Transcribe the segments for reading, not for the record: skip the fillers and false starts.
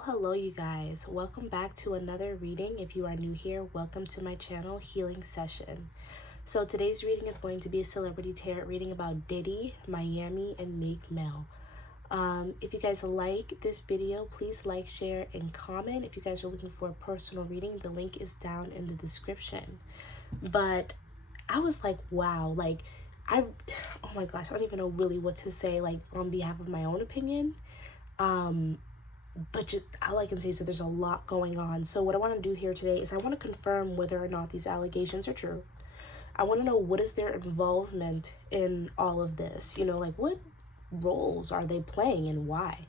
Hello you guys, welcome back to another reading. If you are new here, welcome to my channel, Healing Session. So today's reading is going to be a celebrity tarot reading about Diddy, Miami, and Meek Mill. If you guys like this video, please like, share, and comment. If you guys are looking for a personal reading, the link is down in the description. But I was like, wow, oh my gosh, I don't even know really what to say, on behalf of my own opinion. But just all I can say is that there's a lot going on. So what I want to do here today is I want to confirm whether or not these allegations are true. I want to know, what is their involvement in all of this? What roles are they playing and why?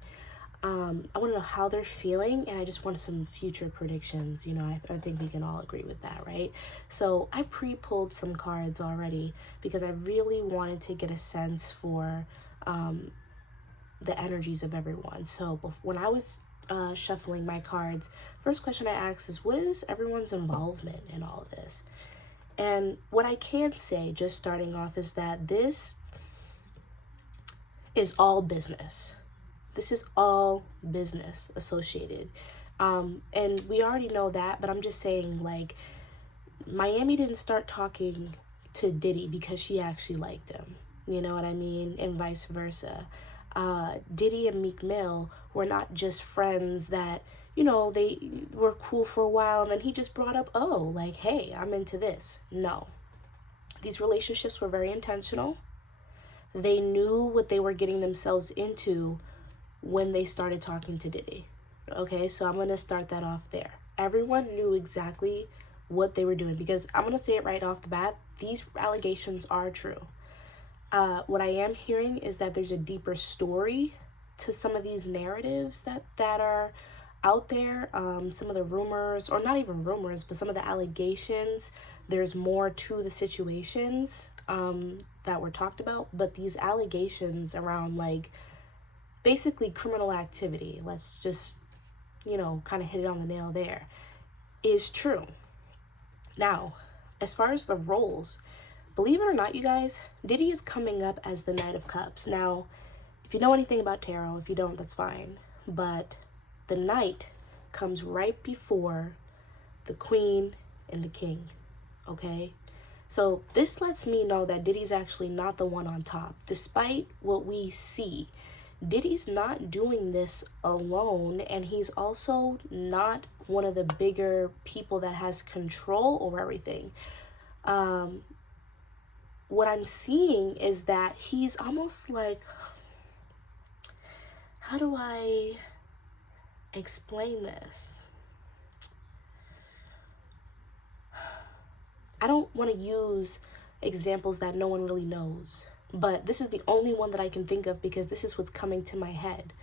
I want to know how they're feeling, and I just want some future predictions. I think we can all agree with that, right? So I pre-pulled some cards already because I really wanted to get a sense for the energies of everyone. So when I was shuffling my cards, first question I asked is, what is everyone's involvement in all of this? And what I can say, just starting off, is that this is all business. This is all business associated. And we already know that, but I'm just saying, Miami didn't start talking to Diddy because she actually liked him. You know what I mean? And vice versa. Diddy and Meek Mill were not just friends that, they were cool for a while and then he just brought up, hey, I'm into this. No. These relationships were very intentional. They knew what they were getting themselves into when they started talking to Diddy. Okay, so I'm going to start that off there. Everyone knew exactly what they were doing, because I'm going to say it right off the bat, these allegations are true. What I am hearing is that there's a deeper story to some of these narratives that are out there. Some of the rumors, or not even rumors, but some of the allegations, there's more to the situations that were talked about. But these allegations around basically criminal activity, let's just, kind of hit it on the nail there, is true. Now, as far as the roles, believe it or not, you guys, Diddy is coming up as the Knight of Cups. Now, if you know anything about tarot, if you don't, that's fine. But the Knight comes right before the Queen and the King, okay? So this lets me know that Diddy's actually not the one on top. Despite what we see, Diddy's not doing this alone, and he's also not one of the bigger people that has control over everything. What I'm seeing is that he's almost like, how do I explain this? I don't want to use examples that no one really knows, but this is the only one that I can think of because this is what's coming to my head.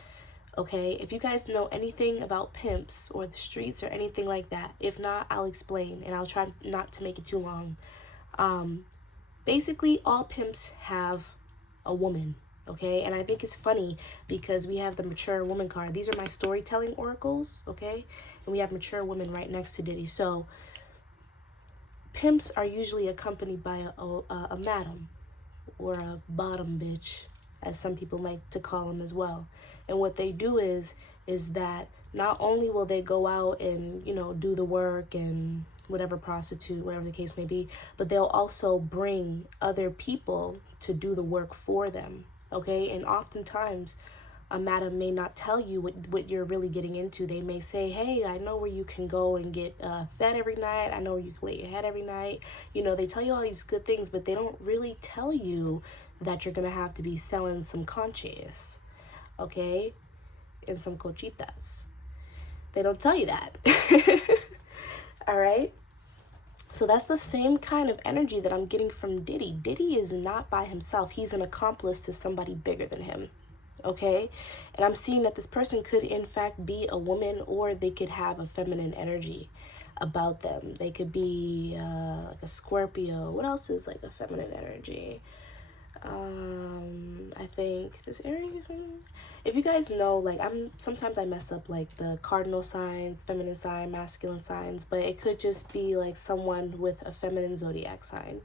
Okay, if you guys know anything about pimps or the streets or anything like that, if not, I'll explain, and I'll try not to make it too long. Basically, all pimps have a woman, okay? And I think it's funny because we have the mature woman card. These are my storytelling oracles, okay? And we have mature women right next to Diddy. So pimps are usually accompanied by a madam, or a bottom bitch, as some people like to call them as well. And what they do is that not only will they go out and, do the work and whatever, prostitute, whatever the case may be, but they'll also bring other people to do the work for them, okay? And oftentimes, a madam may not tell you what you're really getting into. They may say, hey, I know where you can go and get fed every night. I know where you can lay your head every night. They tell you all these good things, but they don't really tell you that you're going to have to be selling some conches, okay? And some cochitas. They don't tell you that. All right? So that's the same kind of energy that I'm getting from Diddy. Diddy is not by himself. He's an accomplice to somebody bigger than him, okay? And I'm seeing that this person could, in fact, be a woman, or they could have a feminine energy about them. They could be like a Scorpio. What else is like a feminine energy? I think this Aries. If you guys know, sometimes I mess up the cardinal signs, feminine sign, masculine signs, but it could just be someone with a feminine zodiac sign.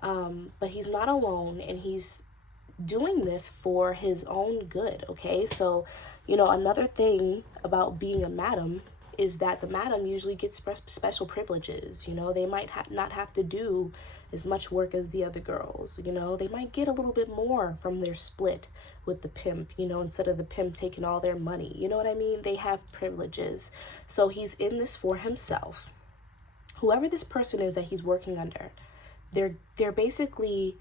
But he's not alone, and he's doing this for his own good, okay? So You know, another thing about being a madam is that the madam usually gets special privileges. You know, they might not have to do as much work as the other girls. You know, they might get a little bit more from their split with the pimp, you know, instead of the pimp taking all their money. You know what I mean? They have privileges. So he's in this for himself. Whoever this person is that he's working under, they're basically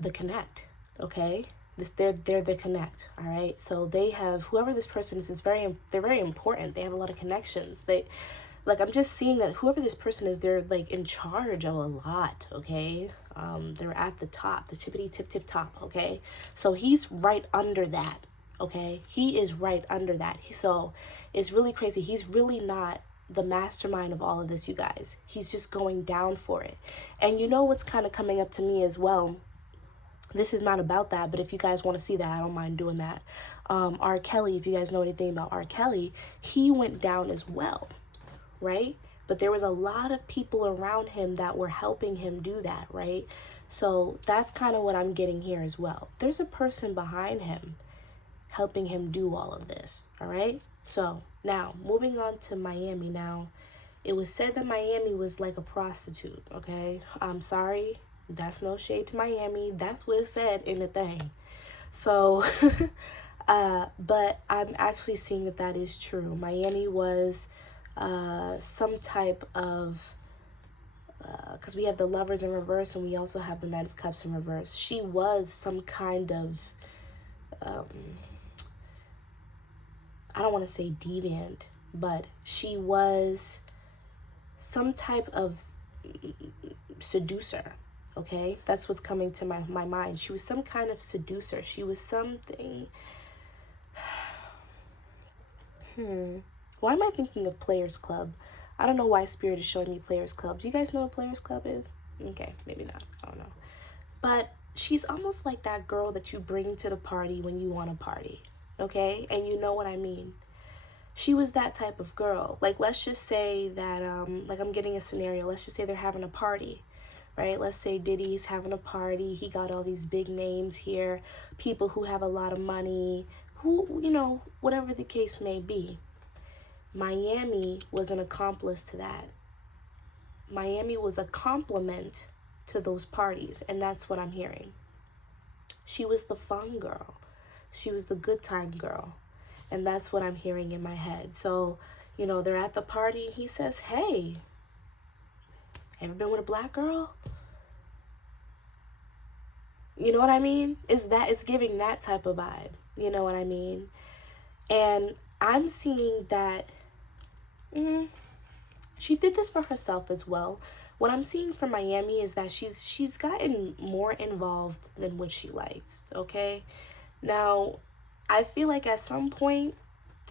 the connect, okay? They're the connect, all right? So they have, whoever this person is they're very important. They have a lot of connections. I'm just seeing that whoever this person is, they're like in charge of a lot, okay? They're at the top, the tippity tip top, okay? So he's right under that, okay? He is right under that. So it's really crazy. He's really not the mastermind of all of this, you guys. He's just going down for it. And you know what's kind of coming up to me as well? This is not about that, but if you guys want to see that, I don't mind doing that. R. Kelly, if you guys know anything about R. Kelly, he went down as well, right? But there was a lot of people around him that were helping him do that, right? So that's kind of what I'm getting here as well. There's a person behind him helping him do all of this, all right? So now, moving on to Miami now. It was said that Miami was like a prostitute, okay? I'm sorry. That's no shade to Miami. That's what it said in the thing. So, but I'm actually seeing that is true. Miami was some type of, because we have the Lovers in reverse and we also have the Knight of Cups in reverse. She was some kind of, I don't want to say deviant, but she was some type of seducer. Okay, that's what's coming to my mind. She was some kind of seducer. She was something. Why am I thinking of Players Club? I don't know why Spirit is showing me Players Club. Do you guys know what Players Club is? Okay, maybe not. I don't know. But she's almost like that girl that you bring to the party when you want to party. Okay, and you know what I mean. She was that type of girl. Like, let's just say that, like, I'm getting a scenario. Let's just say they're having a party. Right? Let's say Diddy's having a party. He got all these big names here, people who have a lot of money, who, you know, whatever the case may be. Miami was an accomplice to that. Miami was a complement to those parties, and that's what I'm hearing. She was the fun girl. She was the good time girl, and that's what I'm hearing in my head. So, you know, they're at the party. He says, hey, ever been with a black girl? You know what I mean? It's giving that type of vibe. You know what I mean? And I'm seeing that she did this for herself as well. What I'm seeing from Miami is that she's gotten more involved than what she likes, okay? Now, I feel like at some point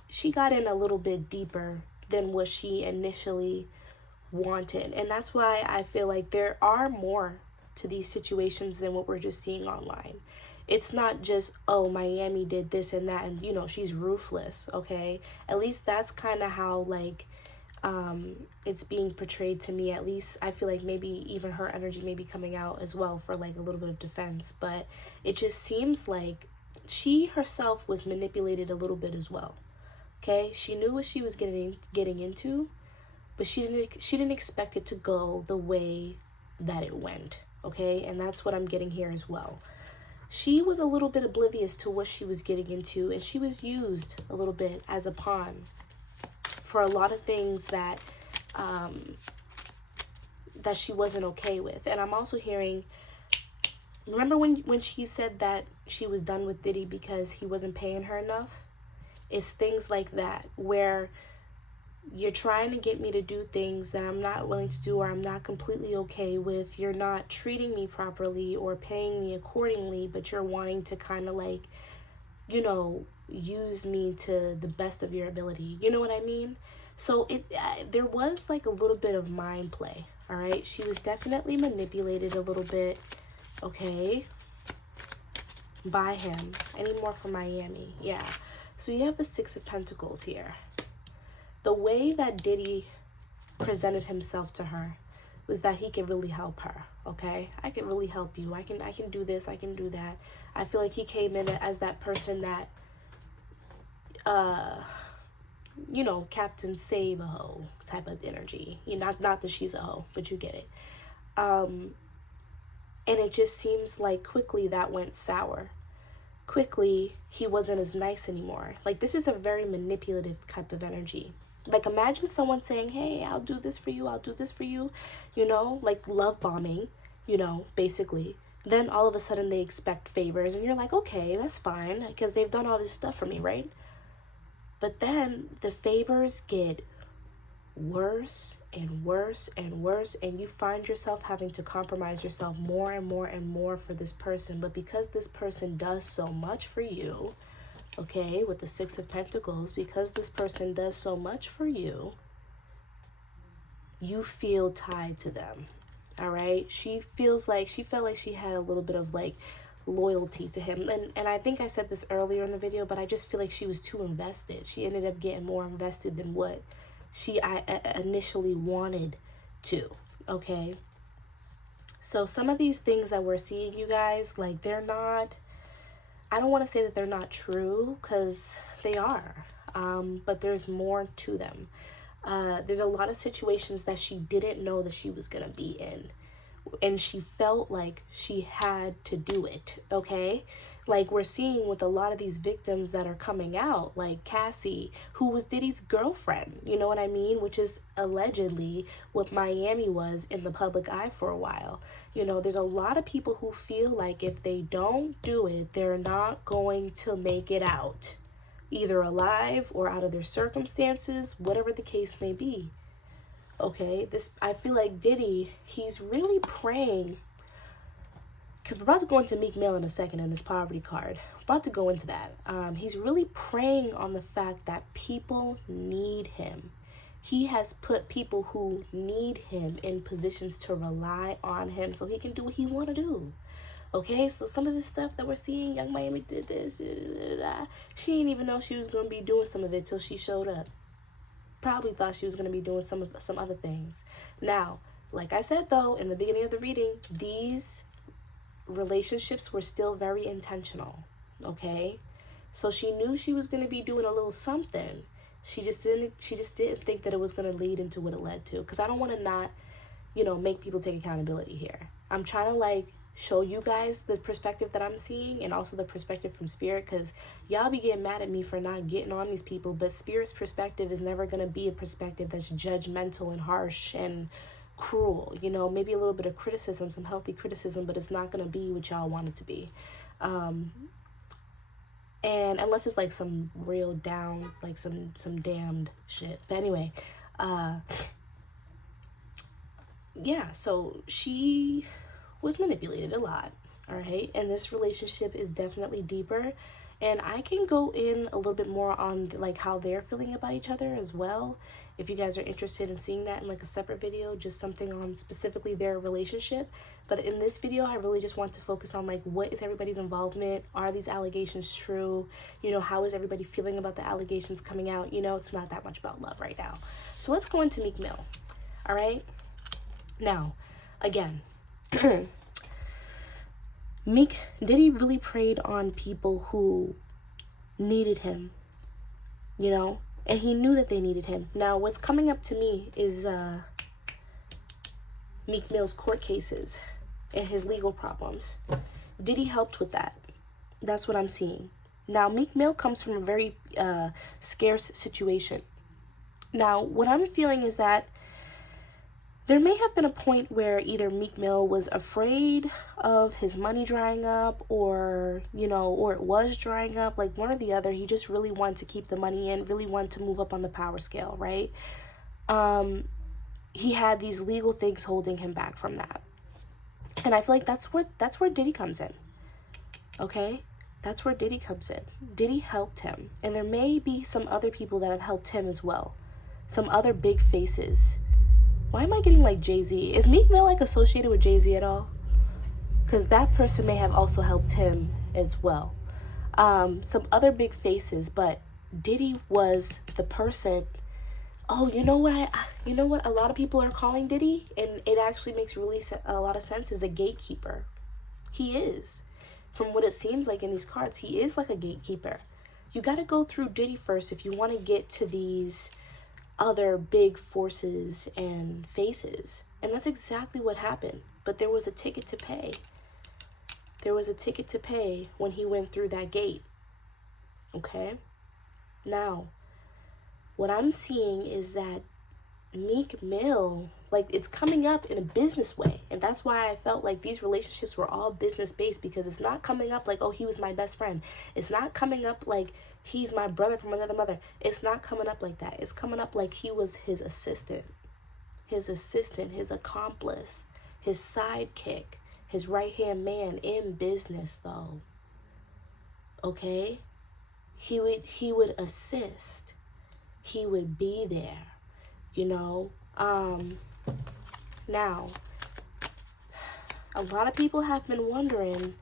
she got in a little bit deeper than what she initially wanted. And that's why I feel like there are more to these situations than what we're just seeing online. It's not just, oh, Miami did this and that and, you know, she's ruthless, okay? At least that's kind of how, like, it's being portrayed to me. At least I feel like maybe even her energy may be coming out as well for, like, a little bit of defense. But it just seems like she herself was manipulated a little bit as well, okay? She knew what she was getting into, but she didn't expect it to go the way that it went, okay? And that's what I'm getting here as well. She was a little bit oblivious to what she was getting into, and she was used a little bit as a pawn for a lot of things that that she wasn't okay with. And I'm also hearing, remember when she said that she was done with Diddy because he wasn't paying her enough? It's things like that where you're trying to get me to do things that I'm not willing to do or I'm not completely okay with. You're not treating me properly or paying me accordingly, but you're wanting to kind of, like, you know, use me to the best of your ability. You know what I mean? So there was like a little bit of mind play, all right? She was definitely manipulated a little bit, okay, by him. Any more from Miami? Yeah. So you have the Six of Pentacles here. The way that Diddy presented himself to her was that he could really help her, okay? I can really help you. I can do this, I can do that. I feel like he came in as that person that you know, Captain Save a hoe type of energy. You know, not that she's a hoe, but you get it. And it just seems like quickly that went sour. Quickly, he wasn't as nice anymore. Like, this is a very manipulative type of energy. Like, imagine someone saying, hey, I'll do this for you, I'll do this for you, you know, like love bombing, you know, basically. Then all of a sudden they expect favors, and you're like, okay, that's fine, because they've done all this stuff for me, right? But then the favors get worse and worse and worse, and you find yourself having to compromise yourself more and more and more for this person. But because this person does so much for you, okay, with the Six of Pentacles, because this person does so much for you, you feel tied to them. All right, she felt like she had a little bit of like loyalty to him, and I think I said this earlier in the video, but I just feel like she was too invested. She ended up getting more invested than what I initially wanted to. Okay, so some of these things that we're seeing, you guys, like, they're not, I don't want to say that they're not true, because they are, but there's more to them. There's a lot of situations that she didn't know that she was gonna be in, and she felt like she had to do it. Okay, like we're seeing with a lot of these victims that are coming out, like Cassie, who was Diddy's girlfriend, you know what I mean, which is allegedly what Miami was in the public eye for a while. You know, there's a lot of people who feel like if they don't do it, they're not going to make it out, either alive or out of their circumstances, whatever the case may be. Okay, I feel like Diddy, he's really praying, because we're about to go into Meek Mill in a second in this poverty card. We're about to go into that. He's really praying on the fact that people need him. He has put people who need him in positions to rely on him so he can do what he want to do. Okay, so some of this stuff that we're seeing, Young Miami did this, she didn't even know she was going to be doing some of it till she showed up. Probably thought she was going to be doing some other things. Now, like I said, though, in the beginning of the reading, these relationships were still very intentional, okay? So she knew she was going to be doing a little something. She just didn't think that it was going to lead into what it led to, because I don't want to not, you know, make people take accountability here. I'm trying to, like, show you guys the perspective that I'm seeing, and also the perspective from Spirit, because y'all be getting mad at me for not getting on these people, but Spirit's perspective is never going to be a perspective that's judgmental and harsh and cruel. You know, maybe a little bit of criticism, some healthy criticism, but it's not going to be what y'all want it to be. And unless it's like some real down, like some damned shit. But anyway, yeah, so she was manipulated a lot, all right? And this relationship is definitely deeper. And I can go in a little bit more on like how they're feeling about each other as well, if you guys are interested in seeing that in like a separate video, just something on specifically their relationship. But in this video, I really just want to focus on like, what is everybody's involvement? Are these allegations true? You know, how is everybody feeling about the allegations coming out? You know, it's not that much about love right now. So let's go into Meek Mill, all right? Now, again, Diddy really preyed on people who needed him, you know, and he knew that they needed him. Now, what's coming up to me is Meek Mill's court cases and his legal problems. Diddy helped with that. That's what I'm seeing. Now, Meek Mill comes from a very scarce situation. Now, what I'm feeling is that there may have been a point where either Meek Mill was afraid of his money drying up, or, you know, or it was drying up, like one or the other. He just really wanted to keep the money in, really wanted to move up on the power scale, right? He had these legal things holding him back from that. And I feel like that's where Diddy comes in. Okay? That's where Diddy comes in. Diddy helped him. And there may be some other people that have helped him as well. Some other big faces. Why am I getting like Jay-Z? Is Meek Mill like associated with Jay-Z at all? Because that person may have also helped him as well. Some other big faces, but Diddy was the person. Oh, you know what? A lot of people are calling Diddy, and it actually makes really a lot of sense, is the gatekeeper. He is. From what it seems like in these cards, he is like a gatekeeper. You got to go through Diddy first if you want to get to these other big forces and faces. And that's exactly what happened. But there was a ticket to pay. There was a ticket to pay when he went through that gate. Okay? Now, what I'm seeing is that Meek Mill, like, it's coming up in a business way. And that's why I felt like these relationships were all business based, because it's not coming up like, oh, he was my best friend. It's not coming up like he's my brother from another mother. It's not coming up like that. It's coming up like he was his assistant, his accomplice, his sidekick, his right-hand man in business, though. Okay? He would assist. He would be there. You know, now, a lot of people have been wondering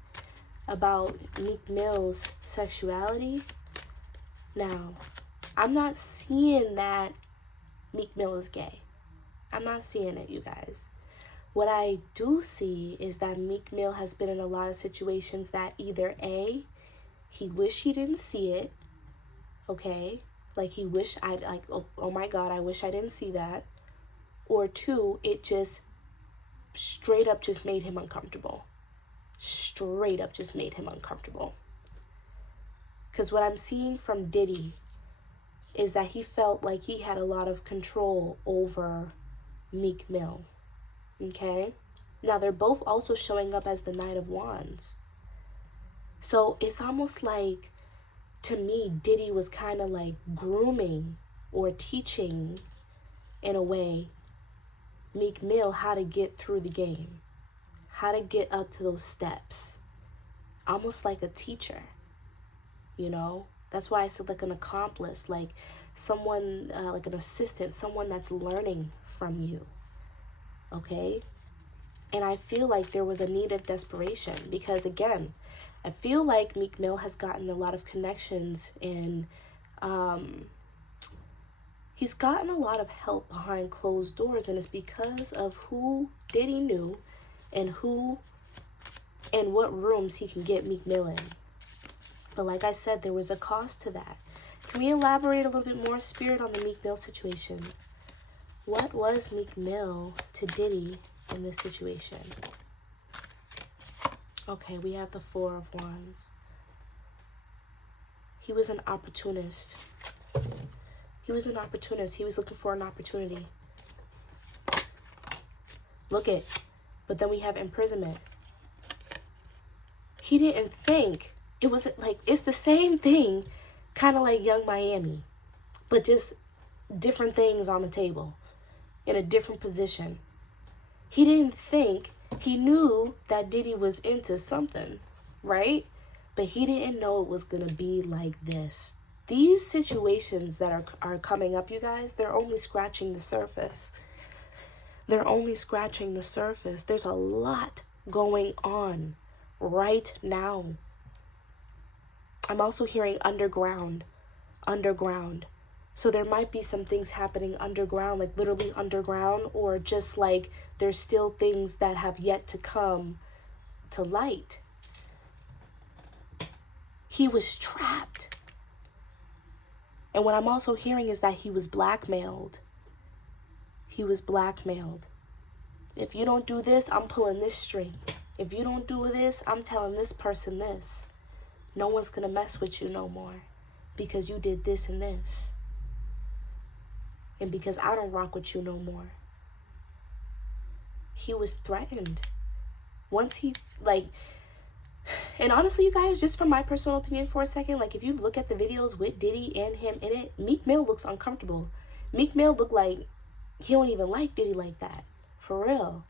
about Meek Mill's sexuality. Now, I'm not seeing that Meek Mill is gay. I'm not seeing it, you guys. What I do see is that Meek Mill has been in a lot of situations that either A, he wished he didn't see it, okay? Like, he wished oh my God, I wish I didn't see that. Or two, it just straight up just made him uncomfortable. Straight up just made him uncomfortable. Because what I'm seeing from Diddy is that he felt like he had a lot of control over Meek Mill. Okay? Now, they're both also showing up as the Knight of Wands. So it's almost like, to me, Diddy was kind of like grooming or teaching, in a way, Meek Mill how to get through the game, how to get up to those steps, almost like a teacher, you know? That's why I said like an accomplice, like someone, like an assistant, someone that's learning from you, okay? And I feel like there was a need of desperation because, again, I feel like Meek Mill has gotten a lot of connections and he's gotten a lot of help behind closed doors, and it's because of who Diddy knew and who and what rooms he can get Meek Mill in. But like I said, there was a cost to that. Can we elaborate a little bit more, Spirit, on the Meek Mill situation? What was Meek Mill to Diddy in this situation? Okay, we have the Four of Wands. He was an opportunist. He was an opportunist. He was looking for an opportunity. Look it. But then we have imprisonment. He didn't think. It was like, it's the same thing, kind of like Young Miami, but just different things on the table in a different position. He didn't think. He knew that Diddy was into something, right? But he didn't know it was going to be like this. These situations that are coming up, you guys, they're only scratching the surface. They're only scratching the surface. There's a lot going on right now. I'm also hearing underground. So there might be some things happening underground, like literally underground, or just like there's still things that have yet to come to light. He was trapped. And what I'm also hearing is that he was blackmailed. He was blackmailed. If you don't do this, I'm pulling this string. If you don't do this, I'm telling this person this. No one's going to mess with you no more because you did this and this. And because I don't rock with you no more. He was threatened. Once he, like, and honestly, you guys, just from my personal opinion for a second, like, if you look at the videos with Diddy and him in it, Meek Mill looks uncomfortable. Meek Mill looked like he don't even like Diddy like that. For real.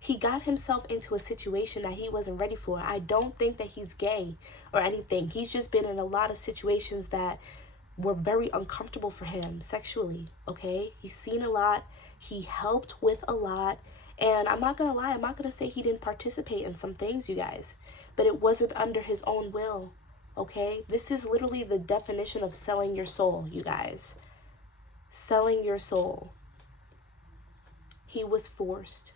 He got himself into a situation that he wasn't ready for. I don't think that he's gay or anything. He's just been in a lot of situations that were very uncomfortable for him sexually, okay? He's seen a lot. He helped with a lot. And I'm not going to lie. I'm not going to say he didn't participate in some things, you guys. But it wasn't under his own will, okay? This is literally the definition of selling your soul, you guys. Selling your soul. He was forced,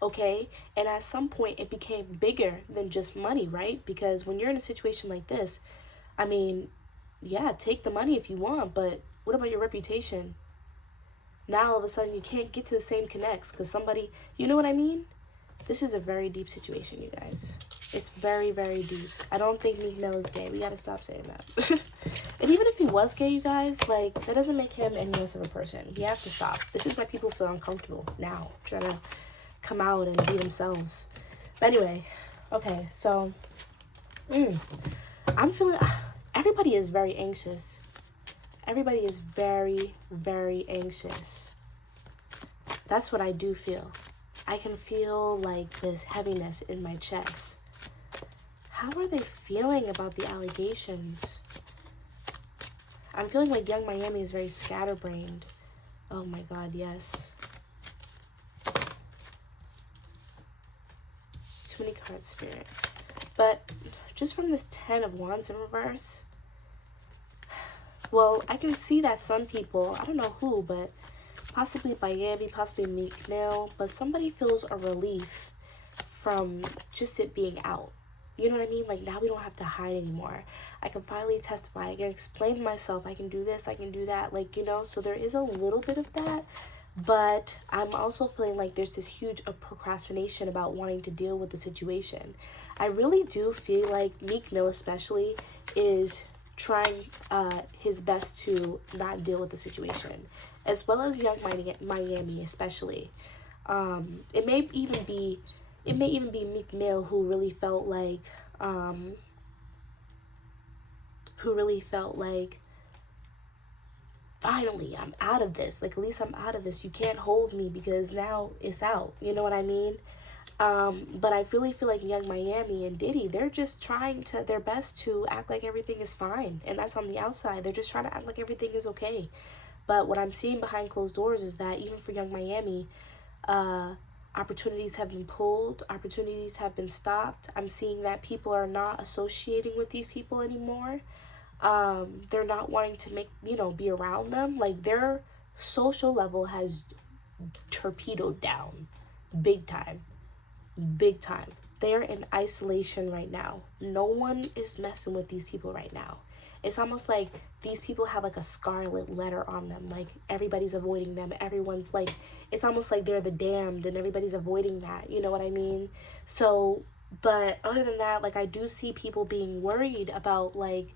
okay? And at some point, it became bigger than just money, right? Because when you're in a situation like this, I mean, yeah, take the money if you want, but what about your reputation? Now all of a sudden you can't get to the same connects because somebody, you know what I mean? This is a very deep situation, you guys. It's very, very deep. I don't think Meek Mill is gay. We gotta stop saying that. And even if he was gay, you guys, like, that doesn't make him any less of a person. We have to stop. This is why people feel uncomfortable now, trying to come out and be themselves. But anyway, okay, so, I'm feeling, everybody is very anxious. Everybody is very, very anxious. That's what I do feel. I can feel like this heaviness in my chest. How are they feeling about the allegations? I'm feeling like Young Miami is very scatterbrained. Oh my God, yes. Too many cards, Spirit. But just from this 10 of Wands in reverse, well, I can see that some people, I don't know who, but possibly Miami, possibly Meek Mill, but somebody feels a relief from just it being out. You know what I mean? Like, now we don't have to hide anymore. I can finally testify. I can explain myself. I can do this. I can do that. Like, you know, so there is a little bit of that. But I'm also feeling like there's this huge procrastination about wanting to deal with the situation. I really do feel like Meek Mill especially is trying his best to not deal with the situation, as well as Young Miami especially. It may even be Meek Mill who really felt like finally I'm out of this. Like, at least I'm out of this. You can't hold me because now it's out. You know what I mean? But I really feel like Young Miami and Diddy, they're just trying to their best to act like everything is fine. And that's on the outside. They're just trying to act like everything is okay. But what I'm seeing behind closed doors is that even for Young Miami, opportunities have been pulled. Opportunities have been stopped. I'm seeing that people are not associating with these people anymore. They're not wanting to be around them. Like, their social level has torpedoed down big time. Big time. They're in isolation right now. No one is messing with these people right now. It's almost like these people have like a scarlet letter on them. Like, everybody's avoiding them. Everyone's like, it's almost like they're the damned and everybody's avoiding that. You know what I mean? So, but other than that, like, I do see people being worried about, like,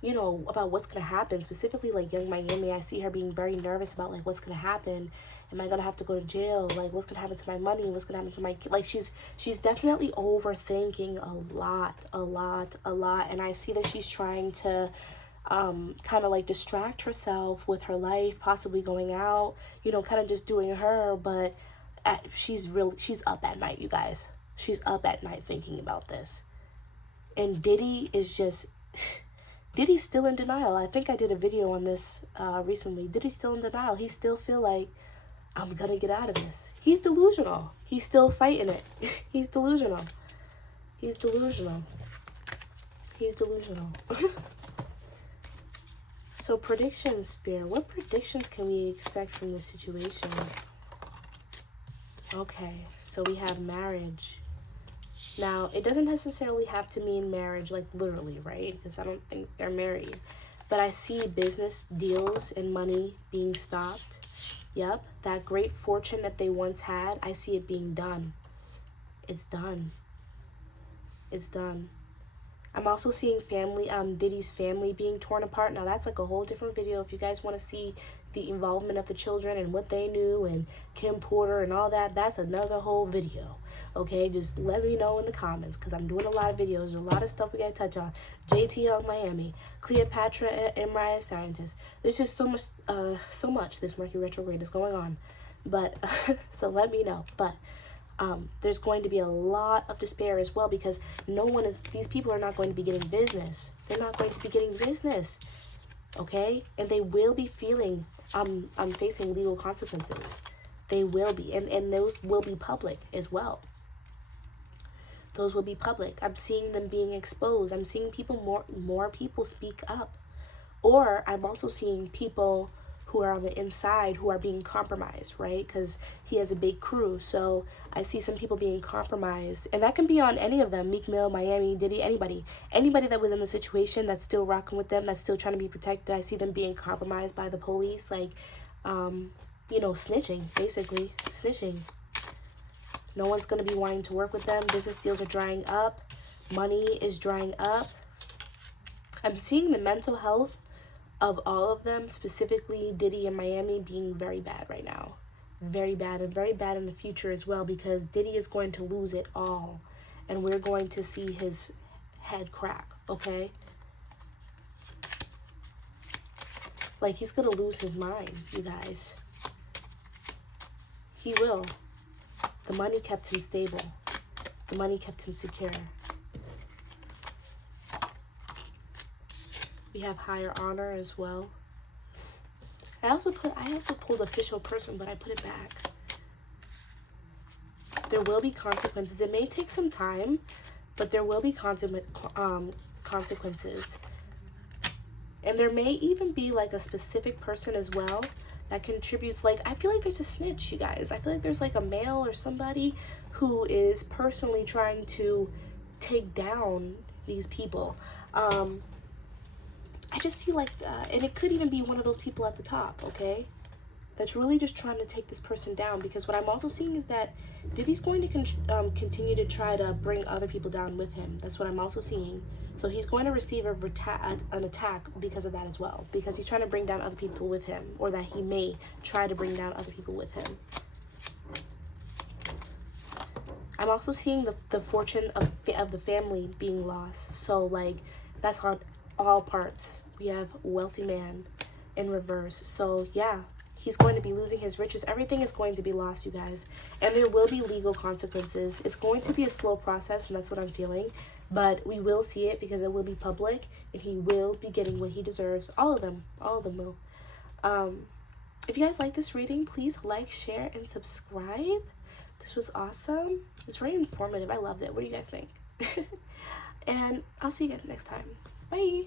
you know, about what's going to happen. Specifically, like, Young Miami, I see her being very nervous about, like, what's going to happen. Am I going to have to go to jail? Like, what's going to happen to my money? What's going to happen to my kid? Like, she's definitely overthinking a lot. And I see that she's trying to kind of, like, distract herself with her life, possibly going out, you know, kind of just doing her. But she's up at night, you guys. She's up at night thinking about this. And Diddy is just... Diddy's still in denial. I think I did a video on this recently. Diddy's still in denial. He still feel like, I'm gonna get out of this. He's delusional. He's still fighting it. He's delusional. He's delusional. He's delusional. So predictions, Spirit. What predictions can we expect from this situation? Okay, so we have marriage. Now, it doesn't necessarily have to mean marriage, like, literally, right? Because I don't think they're married. But I see business deals and money being stopped. Yep, that great fortune that they once had, I see it being done. It's done. It's done. I'm also seeing Diddy's family being torn apart. Now, that's like a whole different video. If you guys want to see the involvement of the children and what they knew and Kim Porter and all that, that's another whole video. Okay, just let me know in the comments because I'm doing a lot of videos. There's a lot of stuff we got to touch on. JT Young Miami, Cleopatra and Mariah Scientist. There's just so much this Mercury retrograde is going on. But, so let me know. But, there's going to be a lot of despair as well because these people are not going to be getting business. They're not going to be getting business. Okay? And they will be facing legal consequences. They will be. And those will be public as well. Those will be public. I'm seeing them being exposed. I'm seeing more people speak up. Or I'm also seeing people who are on the inside who are being compromised, right? Because he has a big crew. So I see some people being compromised, and that can be on any of them: Meek Mill, Miami, Diddy, anybody that was in the situation that's still rocking with them, that's still trying to be protected. I see them being compromised by the police, like, snitching, basically snitching. No one's going to be wanting to work with them. Business deals are drying up. Money is drying up. I'm seeing the mental health of all of them, specifically Diddy and Miami, being very bad right now. Very bad, and very bad in the future as well, because Diddy is going to lose it all. And we're going to see his head crack, okay? Like, he's going to lose his mind, you guys. He will. The money kept him stable. The money kept him secure. We have higher honor as well. I also pulled official person, but I put it back. There will be consequences. It may take some time, but there will be consequences. And there may even be like a specific person as well that contributes. Like, I feel like there's a snitch, you guys. I feel like there's like a male or somebody who is personally trying to take down these people. I just see like, and it could even be one of those people at the top, okay? That's really just trying to take this person down. Because what I'm also seeing is that Diddy's going to continue to try to bring other people down with him. That's what I'm also seeing. So he's going to receive an attack because of that as well. Because he's trying to bring down other people with him. Or that he may try to bring down other people with him. I'm also seeing the fortune of the family being lost. So like, that's on all parts. We have wealthy man in reverse. So yeah, he's going to be losing his riches. Everything is going to be lost, you guys. And there will be legal consequences. It's going to be a slow process, and that's what I'm feeling. But we will see it because it will be public, and he will be getting what he deserves. All of them will. If you guys like this reading, please like, share, and subscribe. This was awesome. It's very informative. I loved it. What do you guys think? And I'll see you guys next time. Bye.